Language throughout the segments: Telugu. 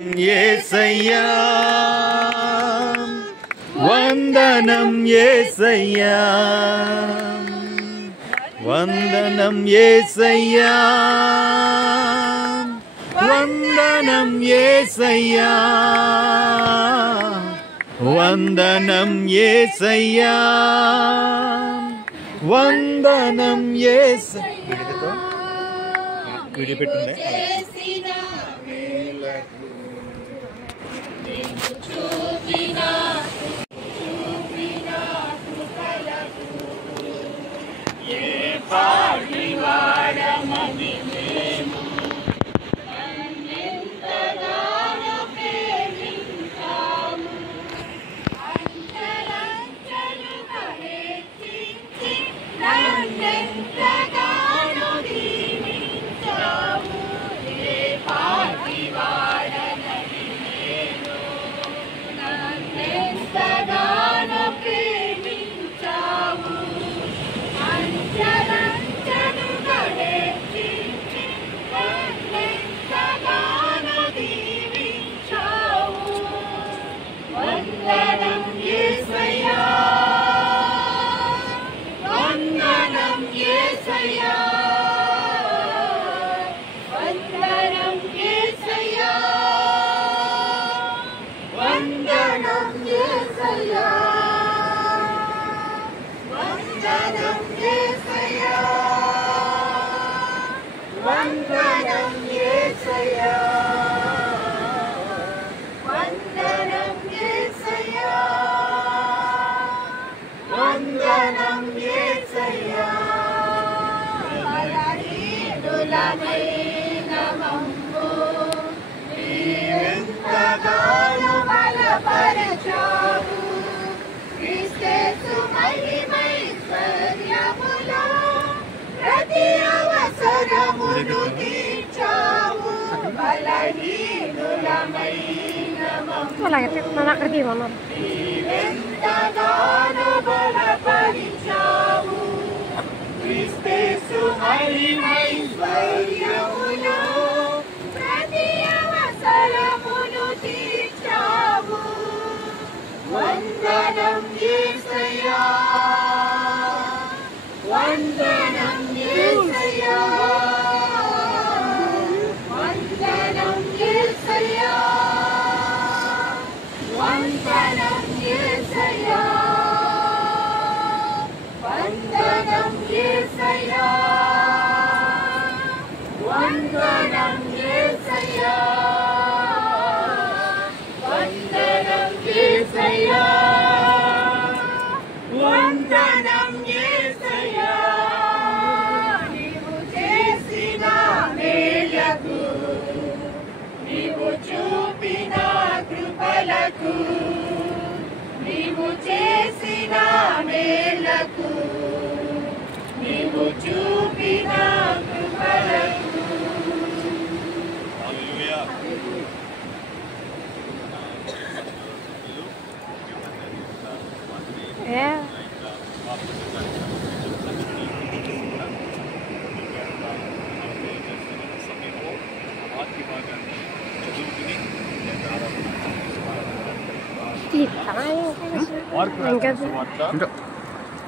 యేసయ్యా వందనం యేసయ్యా వందనం యేసయ్యా వందనం యేసయ్యా వందనం యేసయ్యా వందనం యేసయ్యా వీడియో పెట్టుండే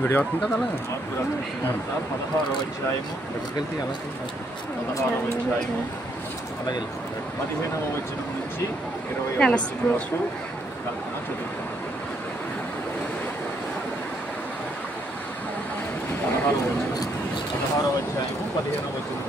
వీడియో అవుతుంది కదా అలా 16వ అధ్యాయము ఎక్కడికి అలా 16వ అధ్యాయము అలాగే 15వ వచనం నుంచి 20వ వచనం వరకు కల్పన చదువుతాం. 16వ అధ్యాయము 15వ వచనం.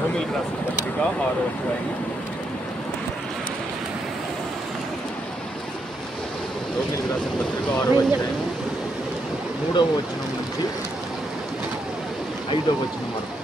రోమీయులకు రాసిన పత్రిక 6వ అధ్యాయం కొరింథీయులకు రాసిన పత్రిక 6వ అధ్యాయం 3వ వచనం నుంచి 5వ వచనం వరకు.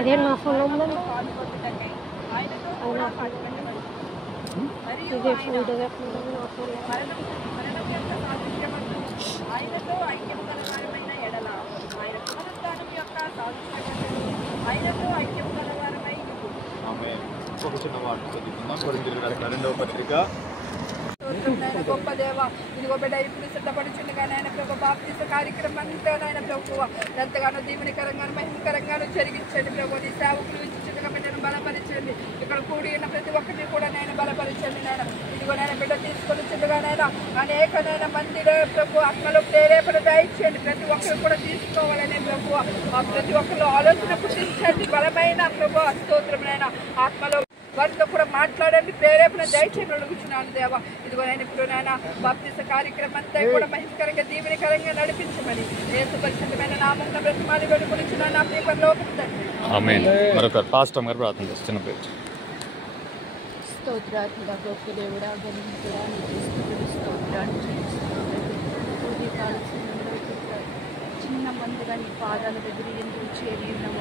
అదే నా ఫోన్లో ఉందండి. ఆయనతో ఐక్యం కలవారమైన ఎడల ఆయన పునరుద్ధానం యొక్క ఆయనతో ఐక్యం కలవారమై ఒక చిన్న వాటి చదువుకుందాం. కొరింథీయులకు రాసిన 2వ పత్రిక. గొప్ప దేవ, ఇదిగో బిడ్డ ఇప్పుడు సిద్ధపడుచుండగా నాయన ప్రభు బాప్తిస్మ కార్యక్రమం అంతా నాయన ప్రభు ఎంతగానో దీవెనకరంగాను మహిమకరంగాను జరిగించండి ప్రభు. నీ సేవకులు ఇచ్చుచుండగా బిడ్డను బలపరచండి. ఇక్కడ కూడి ఉన్న ప్రతి ఒక్కరిని కూడా నేను బలపరచండి నాయన. ఇదిగో నేను బిడ్డ తీసుకొని చుండగా నాయన అనేకమైన మందిలో ప్రభు ఆత్మలో ప్రేరేపణ దయచేయండి. ప్రతి ఒక్కరు కూడా తీసుకోవాలనే ప్రభు ప్రతి ఒక్కరు ఆలోచన పుట్టించండి. బలమైన ప్రభు స్తోత్రం నాయన. ఆత్మలో వారితో కూడా మాట్లాడండి. ప్రేరేపణ దయచేయని అడుగుతున్నాను దేవ. ఇదిగో నేను ఇప్పుడు నాయన బాప్తిస్మ కార్యక్రమం అంతా కూడా మహిమకరంగా దీవెనకరంగా నడిపించమని యేసు పరిశుద్ధమైన నామమున బ్రతిమాలి వేడుకొనుచున్నాను నా ప్రియ పరలోకపు తండ్రి. ఆమేన్. మరొక పాస్టర్ గారు ప్రార్థన చేస్తున్న స్తోత్రాత్మక గొప్ప దేవుడా, గణితుడా, నీకు స్తుతులు స్తోత్రాలు చెల్లిస్తున్నాను. ఉదయకాల సమయంలో చిన్న మందుగా నీ పాదాల దగ్గర ఎందుకు చేరి ఉన్నాము.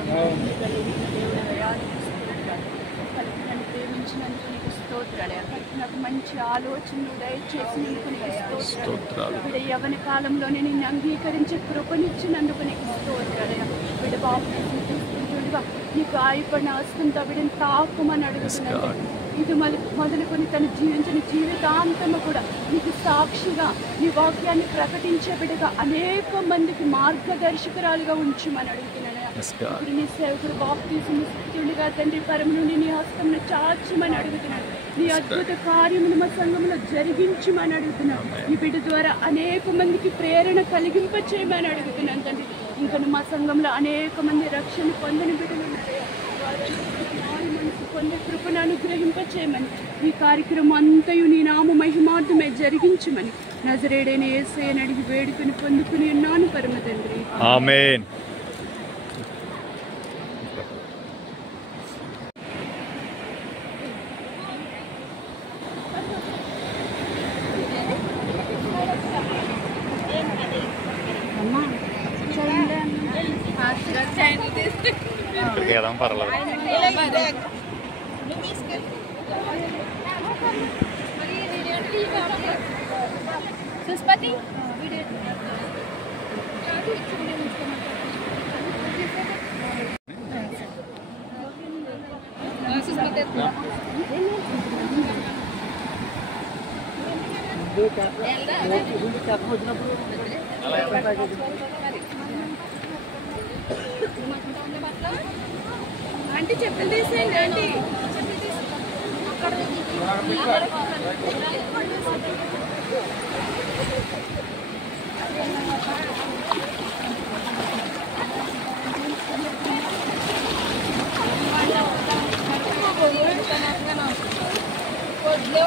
దేవుడు దయానికి స్తోత్రాలు. కలిపి నన్ను ప్రేమించినందుకు నీకు స్తోత్రాలు. కలిపి నాకు మంచి ఆలోచనలు దయచేసినందుకు నీకు స్తోత్రాలు. బిడ్డ యవ్వన కాలంలోనే నిన్ను అంగీకరించే కృపనిచ్చినందుకు నీకు స్తోత్రాలు. బిడ్డ బాబు తీసుకుంటుండగా నీకు ఆయుపడిన హస్తంతో బిడ్డను తాకుమని అడుగుతున్నాను. ఇది మొదలుకొని తను జీవించిన జీవితాంతము కూడా నీకు సాక్షిగా నీ వాక్యాన్ని ప్రకటించే బిడ్డగా అనేక మందికి మార్గదర్శకురాలుగా ఉంచమని అడుగుతున్నాను. ఇప్పుడు నీ సేవకుడు బాప్తిస్మగా తండ్రి పరమ నుండి నీ హస్తంను చాచమని అడుగుతున్నాను. నీ అద్భుత కార్యమును మా సంఘంలో జరిగించమని అడుగుతున్నాను. ఈ బిడ్డ ద్వారా అనేక మందికి ప్రేరణ కలిగింపచేయమని అడుగుతున్నాను తండ్రి. ఇంకా మా సంఘంలో అనేక మంది రక్షణ పొందని బిడ్డలు ఉన్నారు. మనసు పొందే కృపను అనుగ్రహింపచేయమని ఈ కార్యక్రమం అంతయు నీ నామ మహిమార్థమే జరిగించమని నజరేడైన యేసయ్యను అడిగి వేడుకొని పొందుకుని ఉన్నాను పరమ తండ్రి. ఆమేన్. ఇక్కడికి వెళ్దాం పర్లేదు. ఆంటీ చెప్పులు తీసేయండి. ఆంటీ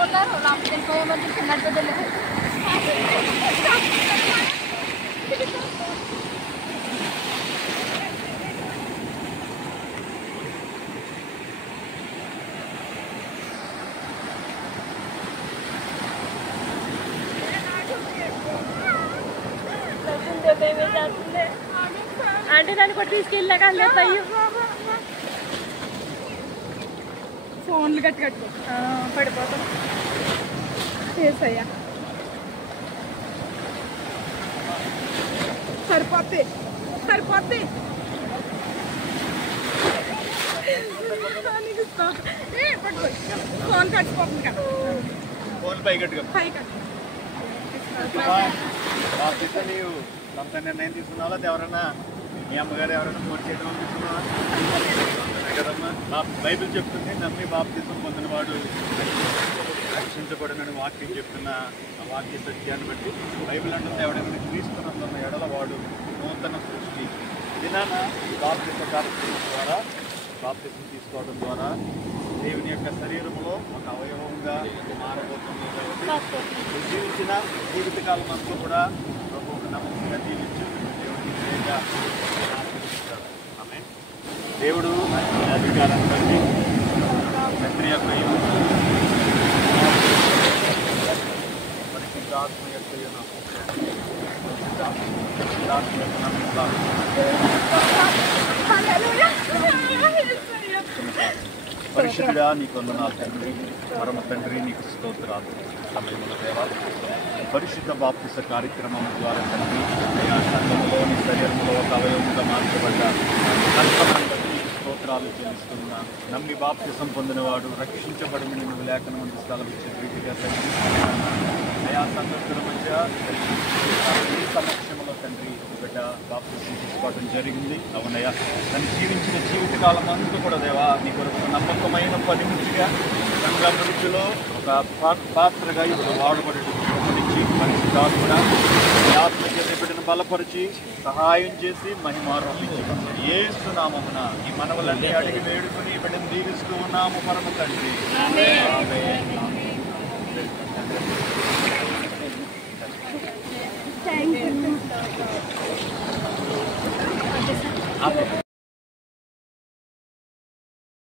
ఉన్నారు అంటే నన్ను కూడా తీసుకెళ్ళినా లేదు. అయ్యో ఫోన్లు కట్టుకో పడిపోతాం. చేసయ్యా సరిపోతే సరిపోతే పట్టుకో. ఫోన్ కట్టుకోతుంది కదా. ఫోన్ పైకట్టుగా నీవు సొంత నిర్ణయం తీసుకున్నావా? ఎవరన్నా మీ అమ్మగారు ఎవరైనా ఫోన్ చేయడం తీసుకున్నావా? కదమ్మా. బైబిల్ చెప్తుంది, నమ్మి బాప్తిస్మం పొందిన వాడు రక్షించబడిన వాక్యం చెప్తున్న ఆ వాక్య సత్యాన్ని బట్టి బైబిల్ అంటుంది ఎవడైనా క్రీస్తునందున్న ఎడల వాడు నూతన సృష్టి. దినాన ఈ బాప్తిస్మ కార్యక్రమం ద్వారా బాప్తిసం తీసుకోవడం ద్వారా దేవుని యొక్క శరీరంలో ఒక అవయవంగా మారబోతుంది కాబట్టి జీవించిన జీవితకాలం అంతా కూడా ప్రభు ఒక నమ్మకంగా జీవించి దేవుడిని విజయంగా ఆశీర్వదిస్తాడు. ఆమేన్. దేవుడు అధికారాన్ని బట్టి తండ్రి యొక్క పరిశుద్ధాత్మ యొక్క పరిశుద్ధుడా నీకు వందనాలు తండ్రి, పరమ తండ్రి నీకు స్తోత్రాలు. సమయమున దేవా పరిశుద్ధ బాప్తిస కార్యక్రమం ద్వారా తండ్రి ఆ సంఘములోని శరీరంలో ఒక అవయవంగా మార్చబడ్డ కల్పనను బట్టి నీకు స్తోత్రాలు చెల్లిస్తున్నాను. నమ్మి బాప్తిసం పొందినవాడు రక్షించబడి నువ్వు లేఖనం స్థలం ఇచ్చే రీతిగా తండ్రి అయా సంఘస్థుల మధ్య ఈ సమక్షంలో తండ్రి బిడ్డ బాప్తిసం తీసుకోవడం జరిగింది. అవునయ్యా తను జీవించిన జీవితకాలం అంతా కూడా దేవా నీ కొరకు నమ్మకమైన పనిముట్టిగా సంఘ అభివృద్ధిలో ఒక పాత్రగా ఇప్పుడు వాడబడి పరిశుద్ధాలు కూడా ఆత్మీయ బిడ్డను బలపరిచి సహాయం చేసి మహిమారోపించబడి యేసు నామమున ఈ మనవలన్నీ అడిగి వేడుకుని బిడ్డను దీవిస్తూ ఉన్నాము పరమ తండ్రి.